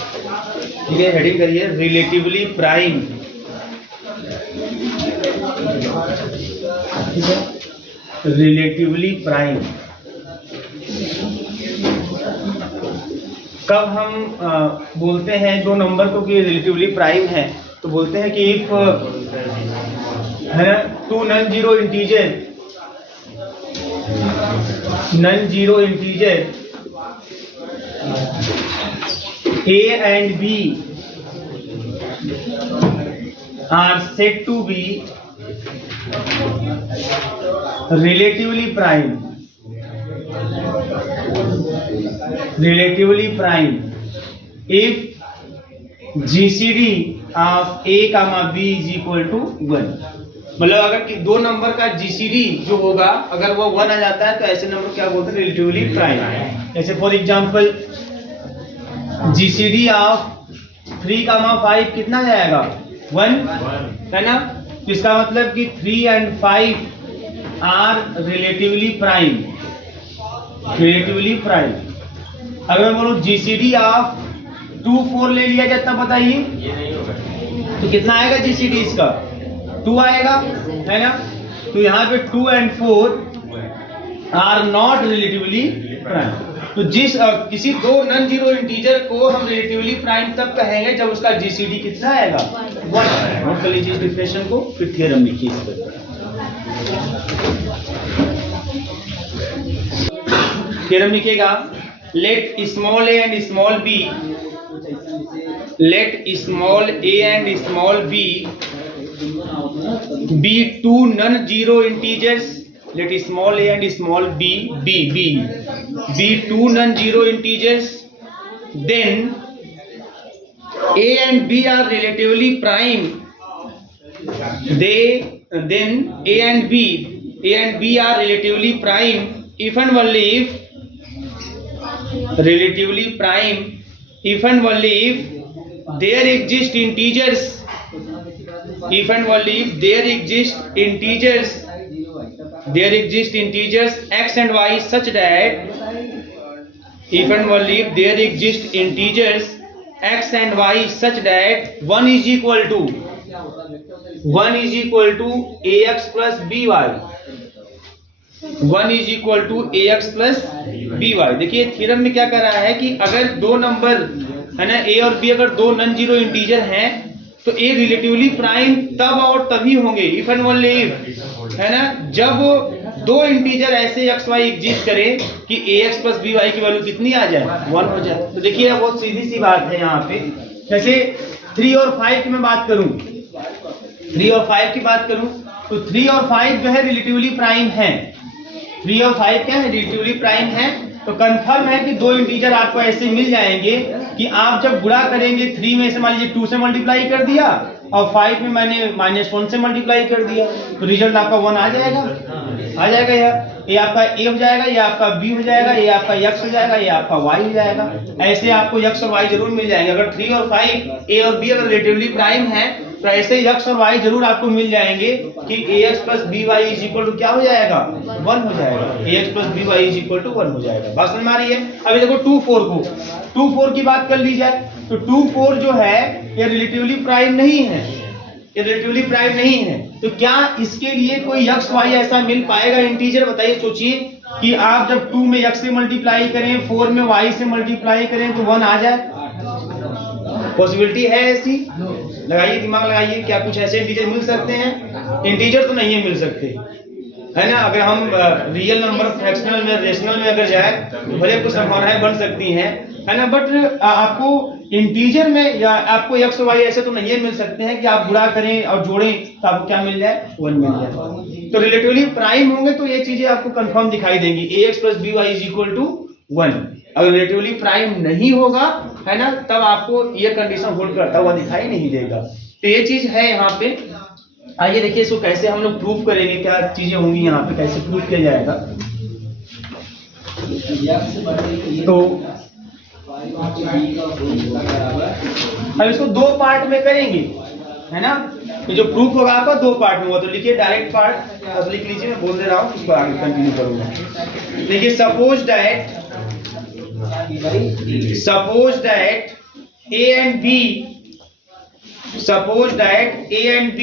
ठीक है, हेडिंग करिए रिलेटिवली प्राइम। ठीक है, रिलेटिवली प्राइम कब हम बोलते हैं दो नंबर को कि रिलेटिवली प्राइम है, तो बोलते हैं कि इफ है ना two non zero integer A and B are said to be relatively prime if GCD of A, B is equal to 1। मतलब अगर कि दो नंबर का GCD जो होगा अगर वो 1 आ जाता है तो ऐसे नंबर क्या बोलते हैं, रिलेटिवली प्राइम। जैसे फॉर एग्जांपल GCD ऑफ 3, 5 कितना जाएगा 1 है ना, तो इसका मतलब कि 3 and 5 आर रिलेटिवली प्राइम। अगर मैं बोलूं GCD ऑफ 2, 4 ले लिया जाए तब बताइए तो कितना आएगा GCD इसका 2 आएगा है ना। तो यहाँ पे 2 and 4 are not relatively prime. तो जिस किसी दो नॉन जीरो इंटीजर को हम रिलेटिवली प्राइम तब कहेंगे जब उसका GCD कितना आएगा 1। नोट कर लीजिए इस डिफिनेशन को, फिर थ्योरम लिखिए इस पर। थ्योरम लिखिएगा let small a and small b be two non-zero integers। Let small a and small b be two non-zero integers, then a and b are relatively prime। Then a and b are relatively prime if and only if there exist integers x and y such that one is equal to ax plus by। देखिए theorem में क्या कर रहा है कि अगर दो number है ना a और b अगर दो नॉन जीरो इंटीजर हैं तो a रिलेटिवली प्राइम तब और तभी होंगे इफ एंड ओनली इफ है ना जब दो इंटीजर ऐसे x y एग्जिस्ट करें कि ax plus by की वैल्यू कितनी आ जाए 1 हो जाए। तो देखिए बहुत सीधी सी बात है यहाँ पे। जैसे 3 और 5 की मैं बात करूं, 3 और 5 की बात करूं तो 3 और 5 जो है रिलेटिवली प्राइम है। 3 और 5 क्या है, रिलेटिवली प्राइम है। तो कंफर्म है कि दो इंटीजर आपको ऐसे मिल जाएंगे कि आप जब गुणा करेंगे 3 में से मान लीजिए 2 से मल्टीप्लाई कर दिया और 5 में मैंने -1 से मल्टीप्लाई कर दिया तो रिजल्ट आपका 1 आ जाएगा ये आपका a हो जाएगा, ये आपका b हो जाएगा, ये आपका x हो जाएगा, ये आपका y हो जाएगा। ऐसे आपको x और y जरूर मिल जाएंगे। अगर 3 और 5 a और b अगर रिलेटिवली प्राइम है तो ऐसे x और y जरूर आपको मिल जाएंगे कि ax plus by is equal to क्या हो जाएगा 1 हो जाएगा। ax plus by is equal to 1 हो जाएगा। बात समझ में आ रही है। अभी देखो 2 4 की बात कर ली जाए तो 2 4 जो है ये रिलेटिवली प्राइम नहीं है, तो क्या इसके लिए कोई x y ऐसा मिल पाएगा इंटीजर, बताइए सोचिए कि आप जब 2 में x से मल्टीप्लाई करें 4 में y से मल्टीप्लाई करें तो 1 आ जाए। पॉसिबिलिटी है ऐसी, लगाइए दिमाग लगाइए, क्या कुछ ऐसे इंटीजर मिल सकते हैं? इंटीजर तो नहीं मिल सकते है ना। अगर हम रियल नंबर फ्रैक्शनल में रेशनल में अगर जाए तो भले कुछ संभावनाएं बन सकती हैं है ना, बट आपको इंटीजर में या आपको x y ऐसे तो नहीं मिल सकते हैं कि आप गुणा करें और जोड़ें तो आपको क्या मिल जाए 1 मिल जाए। तो रिलेटिवली प्राइम होंगे तो ये चीजें आपको कंफर्म दिखाई देंगी ax plus by is equal to 1। अगर रिलेटिवली प्राइम नहीं होगा है ना तब आपको ये कंडीशन होल्ड करता हुआ दिखाई नहीं देगा। तो ये चीज है यहाँ पे। आइए देखिए इसको कैसे हम लोग प्रूफ करेंगे, क्या चीजें होंगी यहाँ पे, कैसे प्रूफ किया जाएगा। तो अब इसको 2 पार्ट में करेंगे है ना। तो जो प्रूफ होगा आपका 2 पार्ट में होगा। तो लिखिए डायरेक्ट पार्ट अब लिख लीजिए, मैं बोल दे रहा हूँ उसको आगे कंटिन्यू करूंगा। Suppose that A and B, suppose that A and B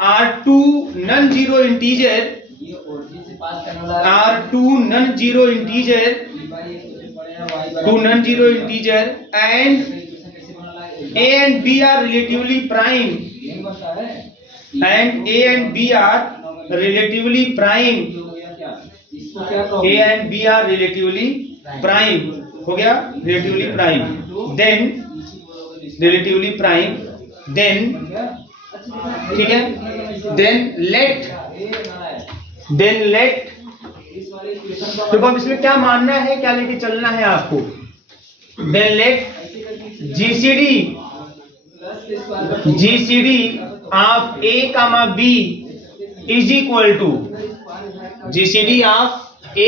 are two non-zero integer, and A and B are relatively prime, and A and B are relatively prime, A and B are relatively prime, हो गया relatively prime, then relatively prime, then ठीक है, then let तो अब इसमें क्या मानना है, क्या लेके चलना है आपको, then let GCD of A, B is equal to GCD of A,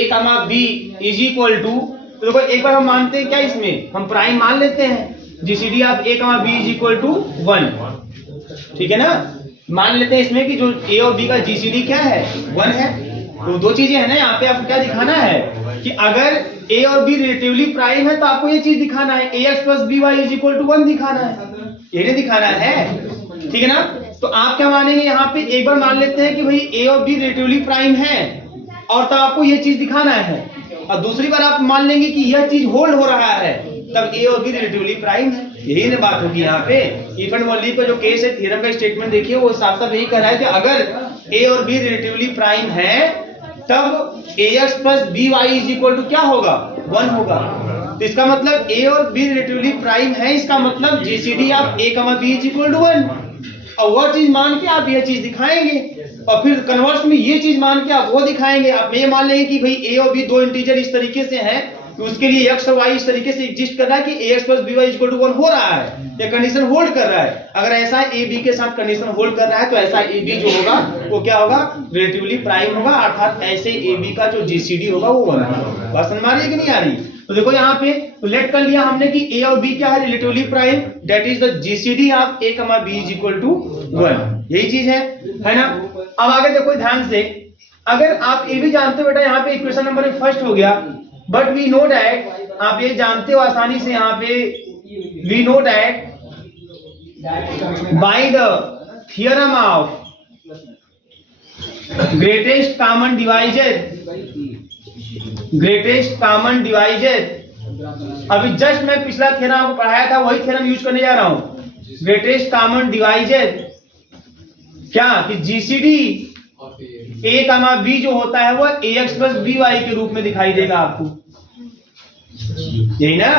B is equal to, तो देखो एक बार हम मानते हैं क्या, इसमें हम प्राइम मान लेते हैं, GCD of A, B is equal to 1, ठीक है ना, मान लेते हैं इसमें कि जो A और B का GCD क्या है, 1 है। तो दो चीजें है ना, यहाँ पे आपको क्या दिखाना है कि अगर A और B रिलेटिवली प्राइम है तो आपको ये चीज दिखाना है, AX plus BY is equal to 1 दिखाना है, ये नहीं दिखाना है, ठीक है ना। तो आप क्या मानेंगे, यहाँ पे एक बार मान लेते हैं कि भाई A और B रिलेटिवली प्राइम है, और तब आपको ये चीज दिखाना है, और दूसरी बार आप मान लेंगे कि यह चीज होल्ड हो रहा है, तब A और B रिलेटिवली प्राइम है। यही ना बात होगी यहाँ पे। इफ एंड ओनली का जो केस है, थ्योरम का स्टेटमेंट देखिए, वो साफ साफ यही कह रहा है कि अगर A और B रिलेटिवली प्राइम है तब AX plus BY is equal to क्या होगा, 1 होगा। तो इसका मतलब A और B रिलेटिवली प्राइम है, इसका मतलब GCD of A, B is equal to 1, और वह चीज मान के आप यह चीज दिखाएंगे, और फिर कन्वर्स में ये चीज मान के आप वो दिखाएंगे। आप ये मान लेंगे कि भाई A और B दो इंटीजर इस तरीके से हैं, तो उसके लिए x और y इस तरीके से एग्जिस्ट कर रहा है कि AX plus BY equal to 1 हो रहा है, ये कंडीशन होल्ड कर रहा है। अगर ऐसा AB के साथ कंडीशन होल्ड कर रहा है तो ऐसा AB जो होगा वो क्या होगा, रिलेटिवली प्राइम होगा, अर्थात ऐसे AB का जो GCD होगा वो 1 होगा। बात समझ में आ रही है कि नहीं आ रही? तो देखो यहाँ पे तो लेट कर लिया हमने कि A और B क्या है, relatively prime, that is the GCD of A, B is equal to 1, यही चीज है ना। अब आगे देखो ध्यान से, अगर आप ये भी जानते हो बेटा, यहाँ पे इक्वेशन नंबर फर्स्ट हो गया, बट वी नो डैट, आप ये जानते हो आसानी से, यहाँ पे we know that by the theorem of greatest common divisor, अभी जस्ट मैं पिछला थ्योरम आपको पढ़ाया था, वही थ्योरम यूज करने जा रहा हूं। ग्रेटेस्ट कॉमन डिवाइजर क्या कि GCD A, B जो होता है वो AX plus BY के रूप में दिखाई देगा आपको, यही ना।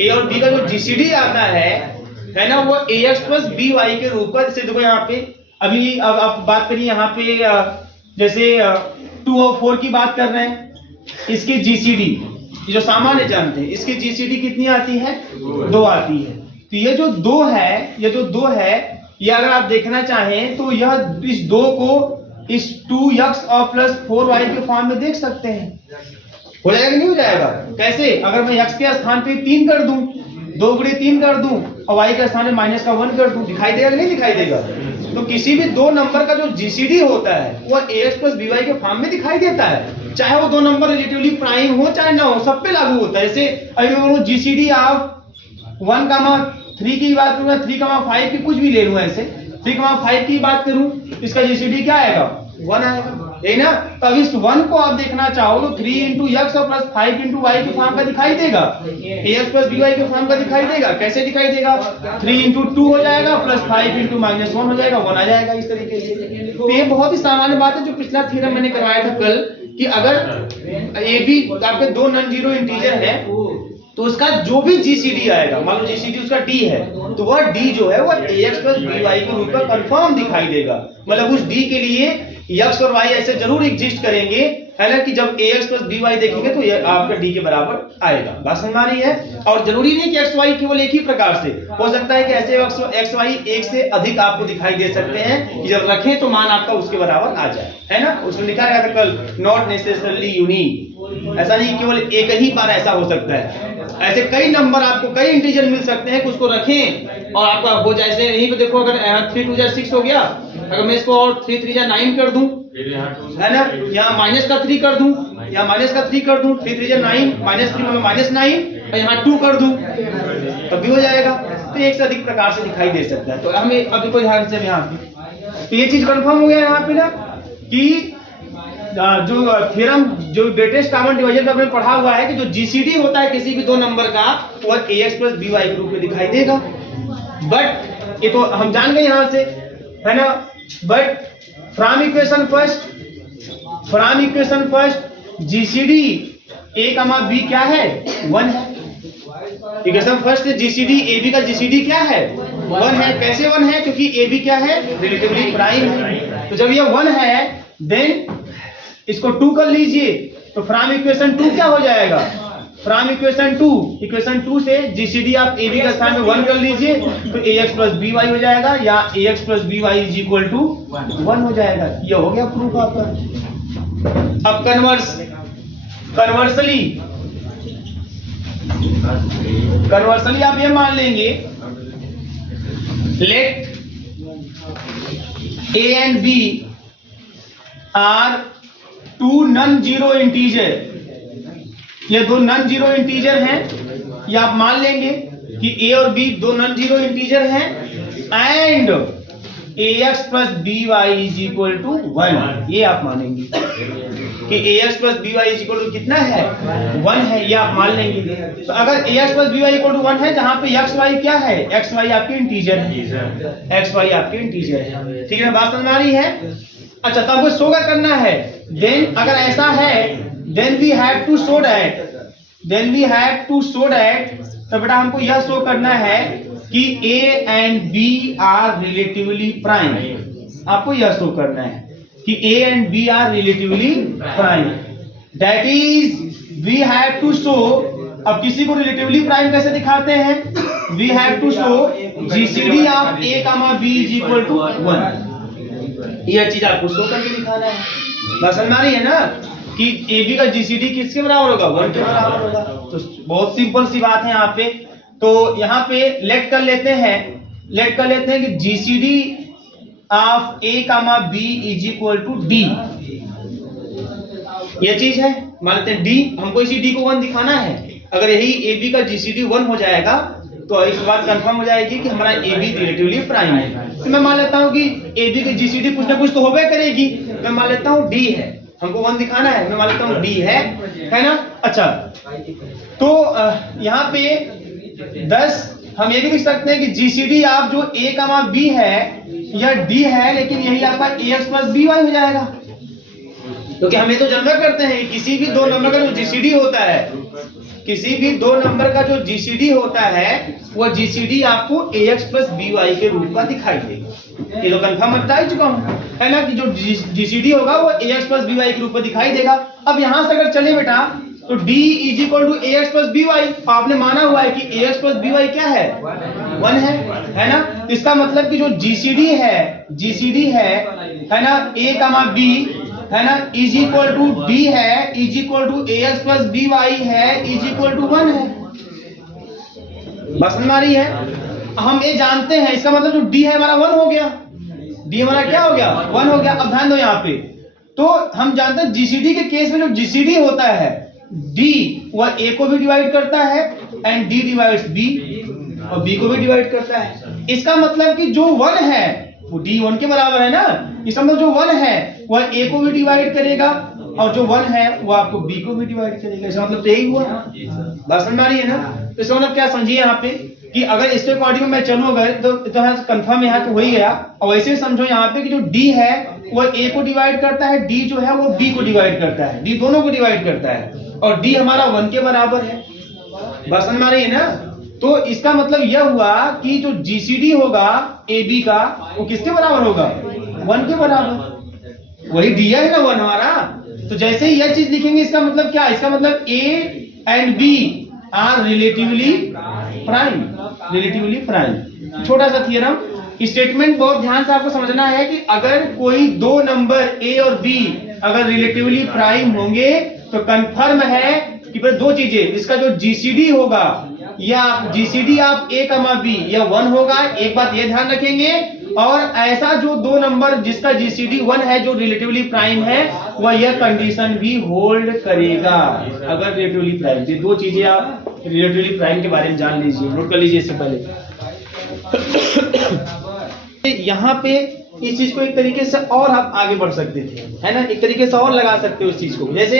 A और B का जो GCD आता है ना, वो AX plus BY के रूप में। जैसे देखो यहाँ पे अभी अब आप बात करिए, यहाँ पे जैसे 2 और 4 की बात कर रहे हैं, इसकी GCD जो सामान्य जानते हैं, इसकी GCD कितनी आती है, 2 आती है। तो ये जो 2 है, ये अगर आप देखना चाहें तो यह इस 2 को इस 2x और प्लस 4y के फॉर्म में देख सकते हैं। हो जाएगा कि नहीं हो जाएगा? कैसे? अगर मैं x के स्थान पे 3 कर दूं, 2 गुणे 3 कर दूं, और y के स्थान पे माइनस का 1 कर दूं, दिखाई देगा कि नहीं दिखाई देगा? तो किसी भी 2 नंबर का जो GCD होता है वो AX plus BY के फॉर्म में दिखाई देता है, चाहे वो 2 नंबर रिलेटिवली प्राइम हो चाहे ना हो, सब पे लागू होता है। जैसे अभी मैं GCD ऑफ 1, 3 की बात करूँ, 3, 5 की कुछ भी ले लूँ, ऐसे 3, 5 की बात करूं, इसका GCD क्या आएगा, 1 आएगा, यही ना। तो अब इस 1 को आप देखना चाहो तो 3 into x और प्लस 5 into y के फॉर्म का दिखाई देगा, AX plus BY के फॉर्म का दिखाई देगा। कैसे दिखाई देगा? 3 into 2 हो जाएगा, प्लस 5 into -1 हो जाएगा, 1 आ जाएगा, इस तरीके से। तो ये बहुत ही सामान्य बात है, जो पिछला थ्योरम मैंने करवाया था कल, कि अगर AB आपके 2 नॉन जीरो इंटीजर है तो उसका जो भी GCD आएगा, मान लो GCD उसका D है, तो वह D जो है वह AX plus BY के रूप में कंफर्म दिखाई देगा। मतलब उस D के लिए x और y ऐसे जरूर एग्जिस्ट करेंगे, है ना, कि जब AX plus BY देखेंगे तो ये आपका D के बराबर आएगा। बात समझ में आ रही है? और जरूरी नहीं कि x y केवल एक ही प्रकार से हो सकता है, कि ऐसे x y एक से अधिक आपको दिखाई दे सकते हैं, जब रखें तो मान आपका उसके बराबर आ जाए, है ना। उसमें लिखा गया था कल, नॉट नेसेसरली यूनिक, ऐसा नहीं केवल एक ही बार ऐसा हो सकता है, ऐसे कई नंबर आपको, कई इंटीजर मिल सकते हैं कि उसको रखें और आपका हो जाए। यहीं पे देखो, अगर 3 2 6 हो गया, अगर मैं इसको और 3 3 9 कर दूं है ना, यहाँ माइनस का 3 कर दूं, यहाँ माइनस का 3 कर दूं, 3 3 9, -3 मतलब -9, और यहाँ 2 कर दूं तब भी हो जाएगा। तो एक से अधिक प्रकार से दिखाई दे सकता है। तो हमें अभी कोई ध्यान से यहाँ पे तो ये चीज कंफर्म हो गया यहाँ पे ना कि जो थ्योरम जो ग्रेटेस्ट कॉमन डिवाइजर में आपने पढ़ा हुआ है कि जो जीसीडी होता है किसी भी दो नंबर का वह ax + by के रूप में दिखाई देगा। बट ये तो हम जान गए यहाँ से, है ना। But from equation first GCD a, b क्या है? 1 है। इक्वेशन फर्स्ट जीसीडी ab का जीसीडी क्या है? 1 है। कैसे 1 है? क्योंकि ab क्या है? रिलेटिवली प्राइम है। तो जब ये 1 है देन इसको 2 कर लीजिए, तो फ्रॉम इक्वेशन 2 क्या हो जाएगा? फ्रॉम इक्वेशन 2 से जीसीडी आप ab का स्थान में 1 कर लीजिए तो ax + by हो जाएगा, या ax + by = 1 हो जाएगा। ये हो गया प्रूफ आपका। अब कन्वर्सली आप ये मान लेंगे let a and b are 2 non-zero integer. ये दो नॉन जीरो इंटीजर हैं, ये आप मान लेंगे कि a और b दो नॉन जीरो इंटीजर हैं एंड ax + by = 1। ये आप मानेंगे कि ax + by = कितना है? 1 है। ये आप मान लेंगे। तो अगर ax + by = 1 है जहां पे x y क्या है? x y आपके इंटीजर है, x y आपके इंटीजर है। ठीक है, बात समझ आ रही है? अच्छा, तो आपको शो क्या करना है? देन अगर ऐसा है then we have to show that तो बेटा हमको यह शो करना है कि a and b are relatively prime. आपको यह शो करना है कि a and b are relatively prime. That is we have to show. अब किसी को रिलेटिवली प्राइम कैसे दिखाते हैं? We have to show GCD of a, b = 1। यह चीज आपको शो करके दिखाना है। बस समझ आ रही है ना कि AB का GCD किसके बराबर होगा? 1 के बराबर होगा। तो बहुत सिंपल सी बात है यहाँ पे। तो यहाँ पे लेट कर लेते हैं कि GCD of A, B = D। ये चीज है, मान लेते हैं D। हमको इसी D को 1 दिखाना है। अगर यही AB का GCD 1 हो जाएगा तो इस बात कंफर्म हो जाएगी कि हमारा AB रिलेटिवली प्राइम है। तो मैं मान लेता हूँ कि AB की GCD कुछ ना कुछ तो होबे करेगी। मैं मान लेता हूँ D है, हमको 1 दिखाना है, मैं मान लेता हूँ D है ना। अच्छा, तो यहाँ पे 10 हम ये भी लिख सकते हैं कि GCD आप जो A, B है या D है, लेकिन यही आपका ax + by हो जाएगा। क्योंकि हमें तो जानना करते हैं किसी भी दो नंबर का जो जीसीडी होता है, किसी भी दो नंबर का जो जीसीडी होता है वो जीसीडी आपको ax + by के रूप में दिखाई देगा। ये तो कंफर्म बता ही चुका हूं, है ना, कि जो जीसीडी होगा वो ax + by के रूप में दिखाई देगा। अब यहां से अगर चले बेटा तो d = ax + by, आपने माना हुआ है कि ax + by क्या है? 1 है ना। इसका मतलब कि जो जीसीडी है ना a, b है ना = d है, ax + by है, = 1 है। बस समझ आ रही है? हम ये जानते हैं, इसका मतलब जो d है हमारा 1 हो गया, d हमारा क्या हो गया? 1 हो गया। अब ध्यान दो यहाँ पे, तो हम जानते हैं जीसीडी के केस में जो जीसीडी होता है d वह a को भी डिवाइड करता है एंड d डिवाइड्स b, और b को भी डिवाइड करता है। इसका मतलब कि जो 1 है वो d 1 के बराबर है ना। इसका मतलब जो 1 है वह a को भी डिवाइड करेगा और जो 1 है वो आपको b को भी डिवाइड करेगा। इसका मतलब तो यही हुआ। बात समझ आ रही है ना? तो इसका मतलब क्या समझिए यहाँ पे कि अगर इसके अकॉर्डिंग मैं चलूं अगर तो कंफर्म यहाँ तो हो ही गया। और वैसे समझो यहाँ पे कि जो d है वो a को डिवाइड करता है, d जो है वो b को डिवाइड करता है, d दोनों को डिवाइड करता है, और d हमारा 1 के बराबर है। बात समझ आ रही है ना? तो इसका मतलब यह हुआ कि जो जीसीडी होगा AB का वो किसके बराबर होगा? 1 के बराबर। वही दिया है ना 1 हमारा। तो जैसे ही यह चीज लिखेंगे इसका मतलब क्या? इसका मतलब A and B are relatively prime. छोटा सा थियरम स्टेटमेंट बहुत ध्यान से आपको समझना है कि अगर कोई दो नंबर A और B अगर रिलेटिवली प्राइम होंगे तो कंफर्म है कि दो चीजें, इसका जो जीसीडी होगा या जीसीडी आप ए कमा बी या 1 होगा, एक बात ये ध्यान रखेंगे। और ऐसा जो दो नंबर जिसका जीसीडी 1 है जो रिलेटिवली प्राइम है वह यह कंडीशन भी होल्ड करेगा अगर रिलेटिवली प्राइम। ये दो चीजें आप रिलेटिवली प्राइम के बारे में जान लीजिए, नोट कर लीजिए इससे पहले। यहाँ पे इस चीज को एक तरीके से और आप आगे बढ़ सकते थे, है ना, एक तरीके से और लगा सकते हो इस चीज को। जैसे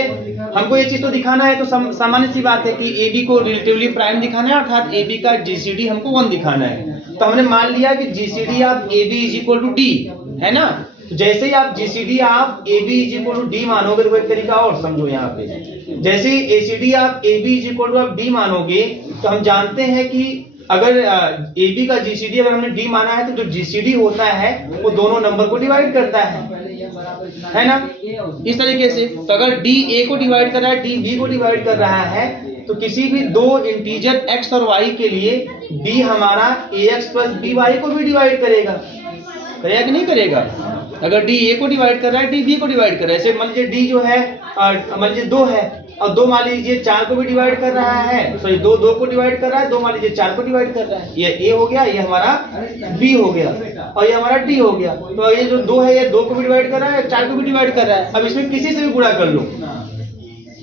हमको ये चीज तो दिखाना है, तो सामान्य सी बात है कि ए बी को रिलेटिवली प्राइम दिखाना है, अर्थात ए बी का जीसीडी हमको 1 दिखाना है। तो हमने मान लिया कि GCD of A B is equal to D, है ना। तो जैसे ही आप GCD of A B is equal to D मानोगे, तो एक तरीका और समझो यहाँ पे, जैसे GCD of A B is equal to आप डी मानोगे, तो हम जानते हैं कि अगर ए बी का जीसीडी अगर हमने डी माना है, तो जो जीसीडी होता है वो दोनों नंबर को डिवाइड करता है ना, इस तरीके से। तो अगर डी ए को डिवाइड कर रहा है, डी बी को डिवाइड कर रहा है, तो किसी भी दो इंटीजर x और y के लिए d हमारा ax प्लस by को भी डिवाइड करेगा कि नहीं करेगा। अगर d a को डिवाइड कर रहा है, d b को डिवाइड कर रहा है, ऐसे मान लीजिए d जो है मान लीजिए 2 है, और 2 मान लीजिए 4 को भी डिवाइड कर रहा है, सॉरी 2 को डिवाइड कर रहा है, 2 मान लीजिए 4 को डिवाइड कर रहा है। ये a हो गया, ये हमारा b हो गया, और ये हमारा d हो गया। तो ये जो 2 है ये 2 को भी डिवाइड कर रहा है, 4 को भी डिवाइड कर रहा है। अब इसमें किसी से भी गुणा कर लो,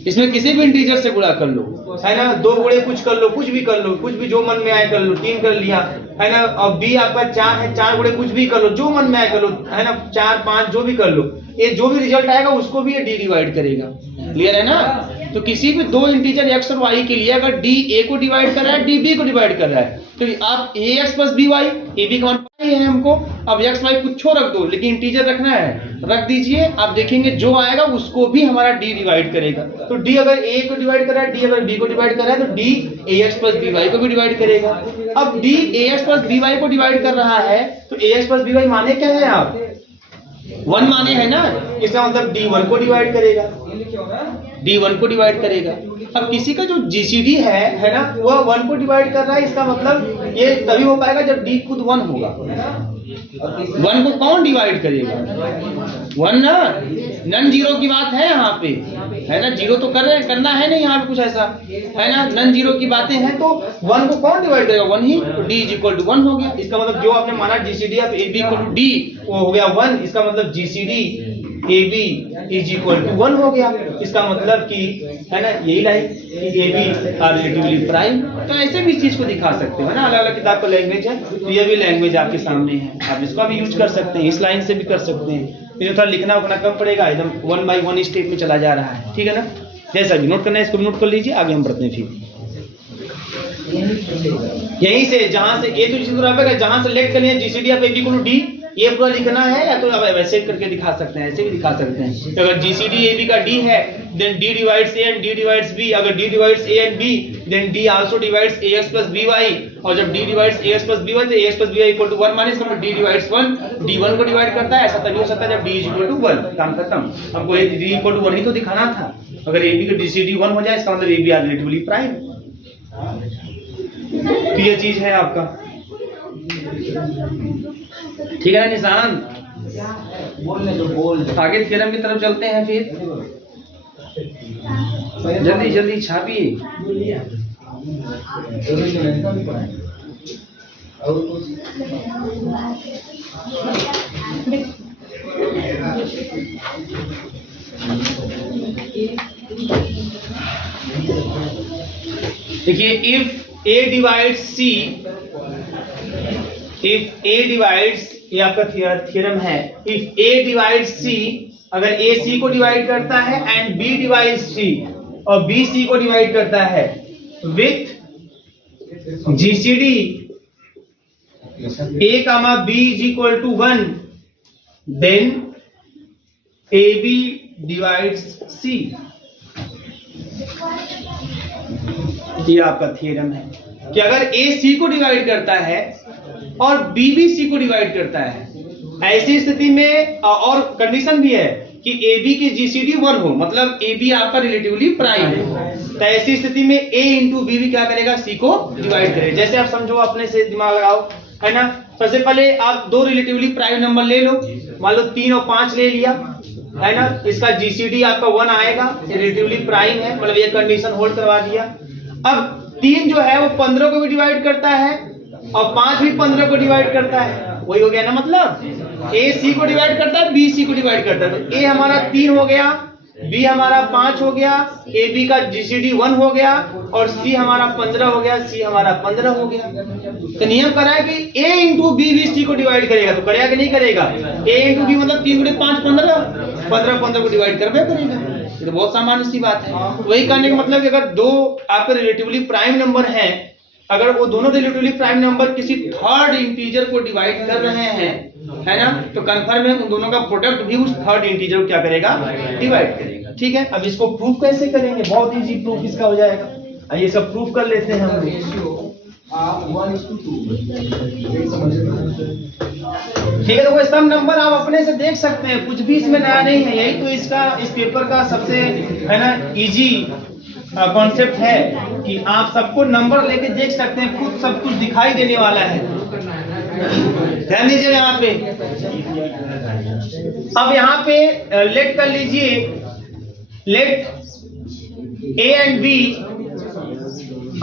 इसमें किसी भी इंटीजर से गुणा कर लो, है ना, 2 गुणे कुछ कर लो, कुछ भी कर लो, कुछ भी जो मन में आए कर लो, 3 कर लिया, है ना। और बी आपका 4 है, 4 गुणे कुछ भी कर लो, जो मन में आए कर लो, है ना, 4 5 जो भी कर लो, ये जो भी रिजल्ट आएगा उसको भी ये डी डिवाइड करेगा। क्लियर है ना। तो किसी भी दो इंटीजर x और y के लिए अगर d a को डिवाइड कर रहा है, d b को डिवाइड कर रहा है, तो आप ax plus by, a b का मान है हमको, अब x y कुछ रख दो, लेकिन इंटीजर रखना है, रख दीजिए। आप देखेंगे जो आएगा उसको भी हमारा d डिवाइड करेगा। तो d अगर a को डिवाइड कर रहा है, d अगर b को डिवाइड कर रहा है, तो d ax प्लस by को भी डिवाइड करेगा। अब d ax प्लस by को डिवाइड कर रहा है, तो ax प्लस by माने क्या है, आप 1 माने है ना, इसका मतलब d1 को डिवाइड करेगा, d1 को डिवाइड करेगा। अब किसी का जो जीसीडी है ना, वह 1 को डिवाइड कर रहा है, इसका मतलब ये तभी हो पाएगा जब d खुद 1 होगा। 1 को कौन डिवाइड करेगा, 1 ना, नन जीरो की बात है यहाँ पे, है ना, जीरो तो करना है नहीं यहाँ पे कुछ ऐसा, है ना, नन जीरो की बातें हैं। तो 1 को कौन डिवाइड करेगा, 1 ही, तो d इज इक्वल टू 1 हो गया। इसका मतलब जो आपने माना GCD of A B equal to D, वो हो गया 1। इसका मतलब GCD A B is equal to 1 हो गया। इसका मतलब कि, है ना, यही लाइन कि A B are relatively prime. तो ऐसे भी इस चीज को दिखा सकते हो, है ना, अलग अलग किताब का लैंग्वेज है, तो ये भी लैंग्वेज आपके सामने है, आप इसका भी यूज कर सकते हैं, इस लाइन से भी कर सकते हैं। जो थोड़ा लिखना उतना कम पड़ेगा, एकदम 1 बाई 1 स्टेप में चला जा रहा है, ठीक है ना। जैसा भी नोट करना है इसको नोट कर लीजिए, आगे हम बढ़ते हैं। फिर यहीं से जहां से ए तो जहां से लेट करनी है GCD of A B equal to D, ये पूरा लिखना है, या तो आप वैसे करके दिखा सकते हैं, ऐसे भी दिखा सकते हैं। तो अगर जीसीडी ए बी का डी है, then D divides A and D divides B. अगर D divides A and B, then D also divides A X plus B Y. और जब D divides A X plus B Y, तो A X plus B Y equal to 1 माने इसका मतलब D divides 1, D 1 को divide करता है। ऐसा तभी हो सकता है जब डी इज इक्वल टू 1, काम खत्म। हमको ए डी इक्वल टू 1 ही तो दिखाना था। अगर ए बी का जीसीडी 1 हो जाए, इसका मतलब A B are relatively prime. तो ये चीज है आपका, ठीक है ना निशान। आगे थ्योरम की तरफ चलते हैं। फिर जल्दी जल्दी छापिए। देखिए, if A divides C, if A divides, ये आपका थ्योरम है, if A divides C, अगर A C को डिवाइड करता है and B divides C, और B C को डिवाइड करता है with GCD A, B is equal to 1, then AB divides C। ये आपका थ्योरम है कि अगर A C को डिवाइड करता है और B भी C को डिवाइड करता है, ऐसी स्थिति में और कंडीशन भी है कि AB की GCD 1 हो, मतलब AB आपका रिलेटिवली प्राइम है। तो ऐसी स्थिति में A इंटू B भी क्या करेगा, C को डिवाइड करेगा। जैसे आप समझो, अपने से दिमाग लगाओ, है ना। सबसे पहले आप दो रिलेटिवली प्राइम नंबर ले लो, मान लो 3 और 5 ले लिया, है ना। इसका GCD आपका 1 आएगा, रिलेटिवली प्राइम है, मतलब ये कंडीशन होल्ड करवा दिया। अब 3 जो है वो 15 को भी डिवाइड करता है और 5 भी 15 को डिवाइड करता है, वही हो गया ना, मतलब ए सी को डिवाइड करता है, बी सी को डिवाइड करता है। तो ए हमारा 3 हो गया, बी हमारा 5 हो गया, ए बी का जीसीडी 1 हो गया और सी हमारा 15 हो गया, सी हमारा 15 हो गया। तो नियम करा है कि ए इंटू बी भी सी को डिवाइड करेगा, तो करेगा कि नहीं करेगा? ए इंटू बी मतलब 3 गुणे 5 15, 15 को डिवाइड करबे करेगा। ये तो बहुत सामान्य सी बात है। वही कहने का मतलब अगर दो आपके रिलेटिवली प्राइम नंबर हैं, अगर वो दोनों रिलेटिवली प्राइम नंबर किसी थर्ड इंटीजर को डिवाइड कर रहे हैं, है ना, तो कंफर्म है उन दोनों का प्रोडक्ट भी उस थर्ड इंटीजर को क्या करेगा? डिवाइड करेगा। ठीक है, अब इसको प्रूफ कैसे करेंगे? बहुत इजी प्रूफ इसका हो जाएगा। ये सब प्रूफ कर लेते हैं हम। ठीक है, तो कोई सम नंबर आप अपने से देख सकते हैं, कुछ भी इसमें नया नहीं है। यही तो इसका इस पेपर का सबसे, है ना, इजी कॉन्सेप्ट है कि आप सबको नंबर लेके देख सकते हैं, खुद सब कुछ दिखाई देने वाला है। ध्यान दीजिएगा यहाँ पे। अब यहाँ पे लेट कर लीजिए, let A and B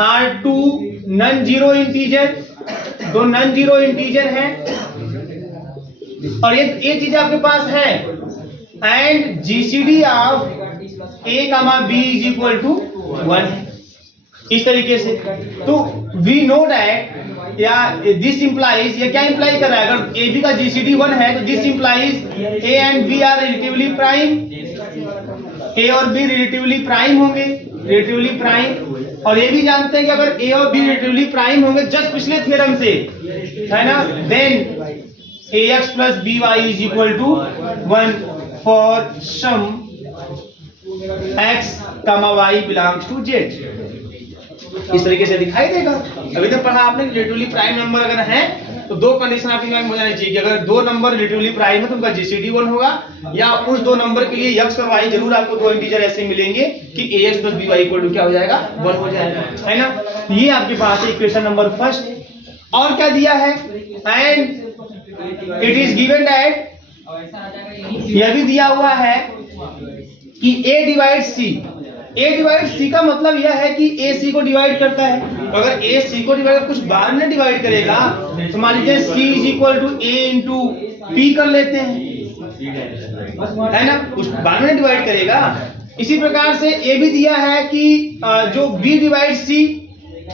are two non zero integer, दो नॉन जीरो इंटीजर हैं और ये चीज आपके पास है, and GCD of A comma B is equal to 1, इस तरीके से। तो वी नो दैट, या दिस इंप्लाइज, ये क्या इंप्लाई कर रहा है? अगर ए बी का जीसीडी 1 है तो this implies A and B are relatively prime, A और बी रिलेटिवली प्राइम होंगे, रिलेटिवली प्राइम। और ये भी जानते हैं कि अगर ए और बी रिलेटिवली प्राइम होंगे जस्ट पिछले थ्योरम से, है ना, then ax plus by is equal to 1 for sum x, y belongs to z। इस तरीके से दिखाई देगा। अभी तक पढ़ा आपने रिलेटिवली प्राइम नंबर अगर है तो दो कंडीशन आपके दिमाग में हो जानी चाहिए कि अगर दो नंबर रिलेटिवली प्राइम है तो उनका जीसीडी 1 होगा, या उस दो नंबर के लिए x और y जरूर आपको दो इंटीजर ऐसे मिलेंगे कि ax plus by equal to क्या हो जाएगा? 1 हो जाएगा, है ना। ये आपके पास है इक्वेशन नंबर फर्स्ट। और क्या दिया है? And it is given that, यह भी दिया हुआ है कि a divide c, a divide c का मतलब यह है कि a c को डिवाइड करता है। तो अगर a c को डिवाइड कुछ बार में डिवाइड करेगा तो मान लीजिए c is equal to a into p कर लेते हैं, है ना, कुछ बार में डिवाइड करेगा। इसी प्रकार से a भी दिया है कि जो b डिवाइड c,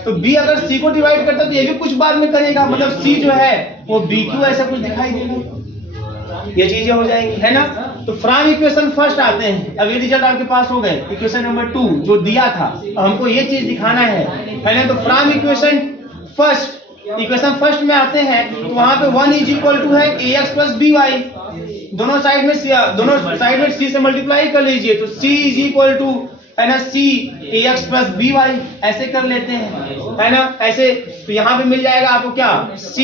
तो b अगर c को डिवाइड करता है तो ये भी कुछ बार में करेगा, मतलब c जो है वो b क्यू ऐसा कुछ दिखाई देगा। ये चीजें हो जाएंगी, है ना। तो फ्रॉम इक्वेशन फर्स्ट आते हैं। अब ये रिजल्ट आपके पास हो गए। इक्वेशन नंबर 2 जो दिया था, हमको ये चीज दिखाना है ना। तो फ्रॉम इक्वेशन फर्स्ट में आते हैं तो वहां पे 1 इज इक्वल टू है ax प्लस by, दोनों साइड में c से मल्टीप्लाई कर लीजिए तो c इज इक्वल टू, है ना, c ax प्लस by ऐसे कर लेते हैं, है ना, ऐसे। तो यहाँ पे मिल जाएगा आपको क्या? c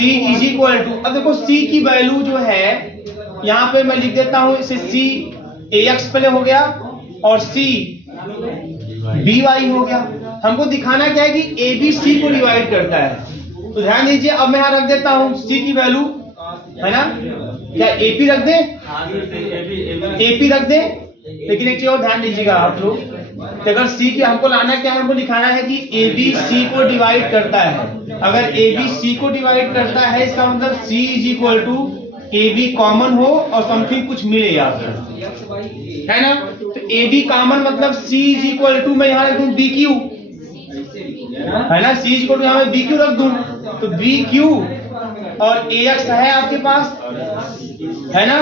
इज इक्वल टू, अब देखो c की वैल्यू जो है यहाँ पे मैं लिख देता हूँ इसे, c ax पहले हो गया और c by हो गया। हमको दिखाना क्या है कि a b c को डिवाइड करता है। तो ध्यान दीजिए, अब मैं यहाँ रख देता हूँ c की वैल्यू, है ना, क्या ap रख दे? ap रख दे। लेकिन एक चीज और ध्यान दीजिएगा आप लोग, अगर c की हमको लाना क्या है, हमको दिखाना है कि a b c को डिवाइड करता है। अगर a b c को डिवाइड करता है इसका मतलब c is equal to a b common हो और समथिंग कुछ मिले आपको, है ना। तो a b कॉमन मतलब c इज इक्वल टू, मैं यहाँ रख दूं b q, है ना, c इज इक्वल टू यहाँ मैं b q रख दूं तो b q और ax है आपके पास, है ना,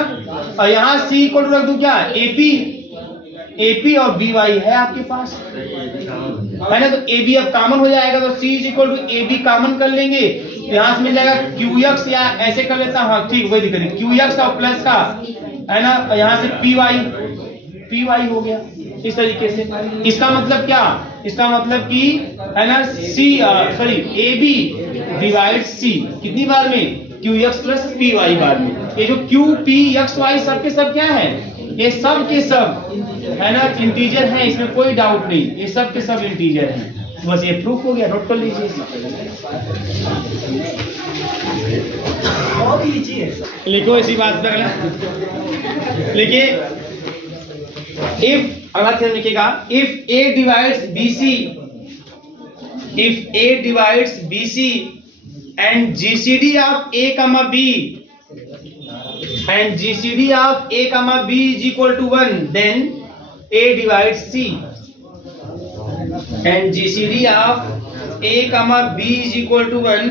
और यहाँ c इक्वल टू रख दूं क्या? AP और by है आपके पास, है ना। तो AB अब कॉमन हो जाएगा तो c is equal to AB common कर लेंगे, यहाँ से मिल जाएगा QX, या ऐसे कर लेता हूँ, हाँ ठीक, वही दिख रही QX और प्लस का, है ना, यहाँ से PY हो गया इस तरीके से। इसका मतलब क्या? इसका मतलब कि, है ना, AB डिवाइड C कितनी बार में? QX प्लस PY बार में। ये जो QPXY सब के सब क्या है? ये सब के सब, है ना, इंटीजर है, इसमें कोई डाउट नहीं, ये सब के सब इंटीजर हैं। तो बस ये प्रूफ हो गया, नोट कर लीजिए। लिखो इसी बात पर अगला लिखिए, इफ, अगला थ्योरम लिखिएगा, if A divides BC if A divides BC and GCD of A comma B and GCD of A comma B is equal to 1, then A divides C and GCD of A comma B is equal to 1,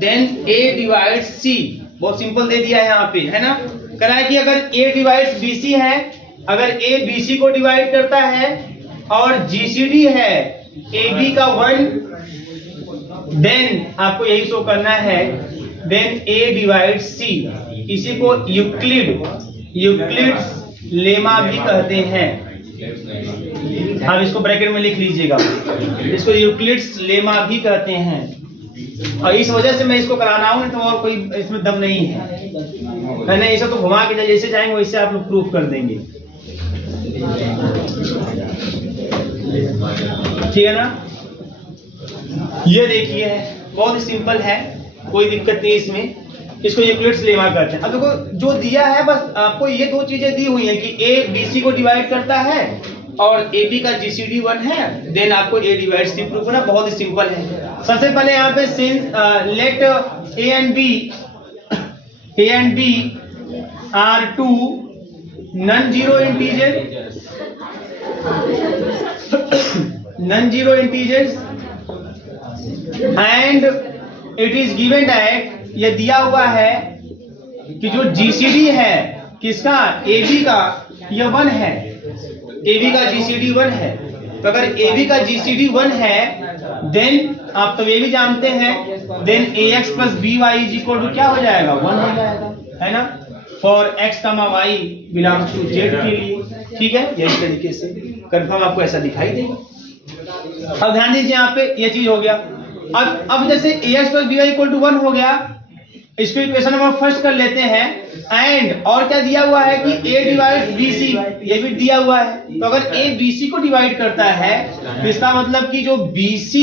then A divides C. बहुत simple they दिया है यहाँ पे, है ना। करा है कि अगर A divides BC है, अगर A BC को डिवाइड करता है और GCD है AB का 1, देन आपको यही शो करना है, देन A डिवाइड्स C। इसी को यूक्लिड्स लेमा भी कहते हैं। आप इसको ब्रैकेट में लिख लीजिएगा, इसको यूक्लिड्स लेमा भी कहते हैं। और इस वजह से मैं इसको कराना हूं, तो और कोई इसमें दम नहीं है। मैंने ऐसा तो घुमा के जैसे चाहेंगे वैसे आप लोग प्रूफ कर देंगे, ठीक है ना। ये देखिए बहुत सिंपल है, कोई दिक्कत नहीं इसमें, इसको यूक्लिड्स लेमा कहते हैं। अब देखो जो दिया है, बस आपको ये दो चीजें दी हुई हैं कि A BC को डिवाइड करता है और AB का GCD 1 है, देन आपको A डिवाइड C प्रूफ करना। बहुत ही सिंपल है। सबसे पहले यहाँ पे late A and B are two non-zero integers and it is given that, ये दिया हुआ है कि जो GCD है किसका, AB का, ये 1 है। AB का GCD 1 है, तो अगर AB का GCD 1 है, देन आप तो ये भी जानते हैं, then AX plus BY is equal to क्या हो जाएगा, 1 हो जाएगा, है ना। For X comma Y belongs to Z के लिए, ठीक है। यही तरीके से कंफर्म आपको ऐसा दिखाई देगा। अब ध्यान दीजिए यहाँ पे ये चीज हो गया। अब जैसे AX plus BY equal to 1 हो गया, इसको इक्वेशन नंबर फर्स्ट कर लेते हैं। एंड और क्या दिया हुआ है कि A डिवाइड्स BC, ये भी दिया हुआ है। तो अगर A BC को डिवाइड करता है, तो इसका मतलब कि जो BC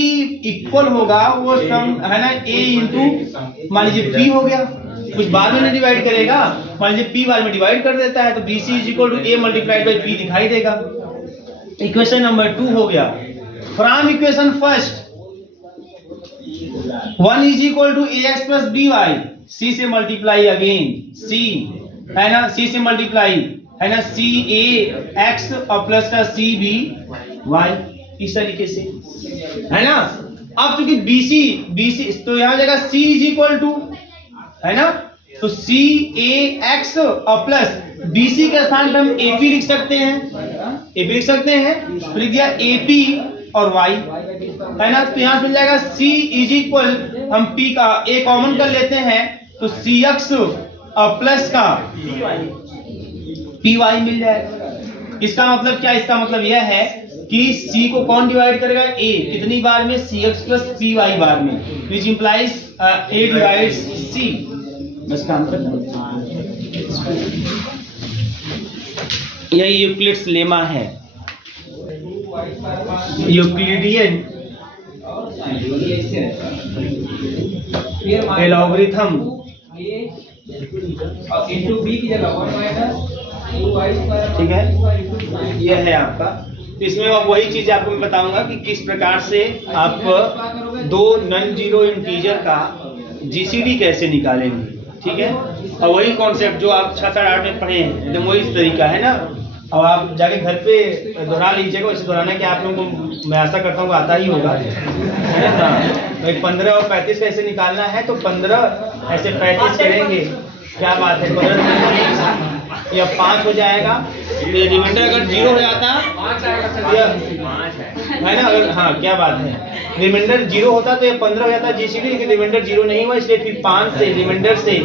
इक्वल होगा वो सम है ना A इंटू मान लीजिए P हो गया। कुछ बाद में डिवाइड करेगा, मान लीजिए P बाद में डिवाइड कर देता है, तो BC is equal to A multiplied by P दिखाई देगा। इक्वेशन नंबर 2 हो गया। From equation first 1 is equal to AX plus BY, C से मल्टीप्लाई अगेन, C है ना, C से मल्टीप्लाई है ना, C A X और प्लस का C B Y, इस तरीके से, है ना। अब चूंकि BC तो यहाँ जगह C इज इक्वल टू, है ना, तो C A X और प्लस BC के स्थान पर हम AP लिख सकते हैं, AP लिख सकते हैं, तो लिख दिया AP और Y, है ना। तो यहाँ से मिल जाएगा C इज इक्वल, हम P का A कॉमन कर लेते हैं, तो CX और प्लस का PY मिल जाएगा। इसका मतलब क्या, इसका मतलब यह है कि C को कौन डिवाइड करेगा, A कितनी बार में, CX प्लस PY बार में, which implies A divides C। बस काम करना, यही यूक्लिड्स लेमा है, यूक्लिडियन एलॉगरिथम। ठीक है, यह है आपका। इसमें अब वही चीज आपको मैं बताऊंगा कि किस प्रकार से आप दो नॉन जीरो इंटीजर का GCD कैसे निकालेंगे, ठीक है। और वही कॉन्सेप्ट जो आप 6-8 में पढ़े हैं, एकदम वही तरीका है ना। और आप जाके घर पे दोहरा लीजिएगा, वैसे दोहराना कि आप लोगों को मैं आशा करता हूँ आता ही होगा, है ना। तो 15 और 35 कैसे निकालना है, तो 15 ऐसे 35 करेंगे, क्या बात है, 15 या 5 हो जाएगा। रिमाइंडर अगर 0 हो जाता है ना, अगर हाँ क्या बात है, रिमाइंडर 0 होता तो ये 15 हो जाता GCD, लेकिन रिमाइंडर 0 नहीं हुआ, इसलिए फिर 5 से रिमाइंडर से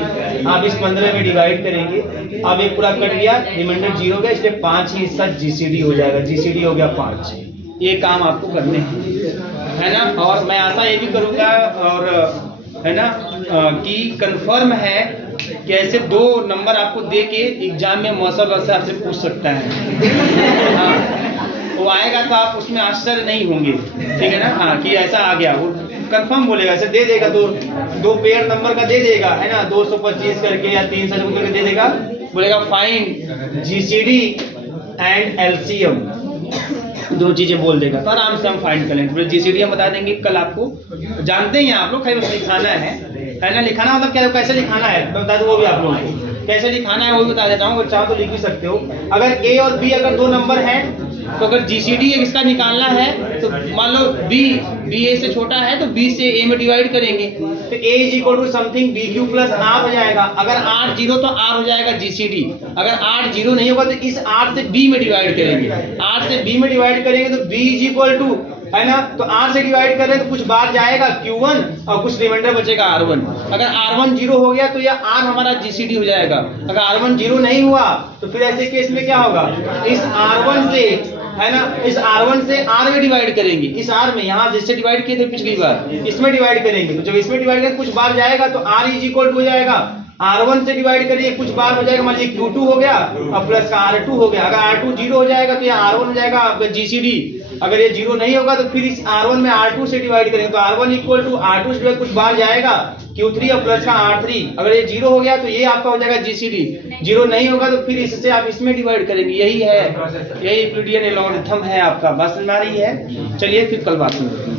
आप इस 15 में डिवाइड करेंगे। अब एक पूरा कट गया, रिमाइंडर 0 गया, इसलिए 5 ही इसका GCD हो जाएगा। GCD हो गया 5। ये काम आपको करने हैं, है ना। और मैं आशा ये भी करूँगा और है ना कि कंफर्म है कि ऐसे 2 नंबर आपको दे के एग्जाम में मौसम से आपसे पूछ सकता है। हाँ, वो आएगा तो आप उसमें आश्चर्य नहीं होंगे, ठीक है ना। हाँ कि ऐसा आ गया, वो कंफर्म बोलेगा, ऐसे दे देगा, दो पेयर नंबर का दे देगा, है ना, 225 करके या 300 करके दे देगा, बोलेगा फाइंड GCD एंड LCM। दो चीजें बोल देगा तो आराम से हम फाइंड कर लेंगे। फिर जीसीडी हम बता देंगे कल आपको, जानते ही हैं आप लोग, खाली बस लिखाना है ना। लिखाना मतलब क्या, कैसे लिखाना है मैं बता दूं, वो भी आप लोगों को कैसे लिखाना है वो भी बता देता हूँ, अगर चाहो तो लिख भी सकते हो। अगर ए और बी अगर दो नंबर हैं तो अगर जीसीडी इसका निकालना है तो मान लो बी ए से छोटा है तो बी से ए में डिवाइड करेंगे तो A is equal to something B Q plus R हो जाएगा। अगर आर जीरो तो आर हो जाएगा जीसीडी। अगर आर जीरो नहीं होगा तो इस आर से बी में डिवाइड करेंगे, आर से बी में डिवाइड करेंगे तो बी इज इक्वल टू, है ना, तो आर से डिवाइड कर रहे हैं तो कुछ बाहर जाएगा Q1 और कुछ रिमाइंडर बचेगा R1। अगर R1 जीरो हो गया तो यह R हमारा GCD हो जाएगा। अगर R1 जीरो नहीं हुआ तो फिर ऐसे केस में क्या होगा, इस R1 से, है ना, इस R1 से R में डिवाइड करेंगे, इस R में, यहाँ जिससे डिवाइड किए थे पिछली बार इसमें डिवाइड करेंगे तो जब इसमें डिवाइड करेंगे कुछ बाहर जाएगा तो R इज इक्वल टू हो जाएगा R1 से डिवाइड करिए, कुछ बार हो जाएगा, मान लीजिए Q2 हो गया और प्लस का R2 हो गया। अगर R2 जीरो हो जाएगा तो यह R1 हो जाएगा आपका GCD। अगर ये जीरो नहीं होगा तो फिर इस R1 में R2 से डिवाइड करेंगे तो R1 इक्वल टू R2 से कुछ बार जाएगा Q3 और प्लस का R3। अगर ये जीरो हो गया तो ये आपका हो जाएगा GCD। जीरो नहीं होगा तो फिर इससे आप इसमें डिवाइड करेंगे। यही है, यही यूक्लिडियन एल्गोरिथम है आपका। बस समझ में आ रही है? चलिए फिर कल बात करते हैं।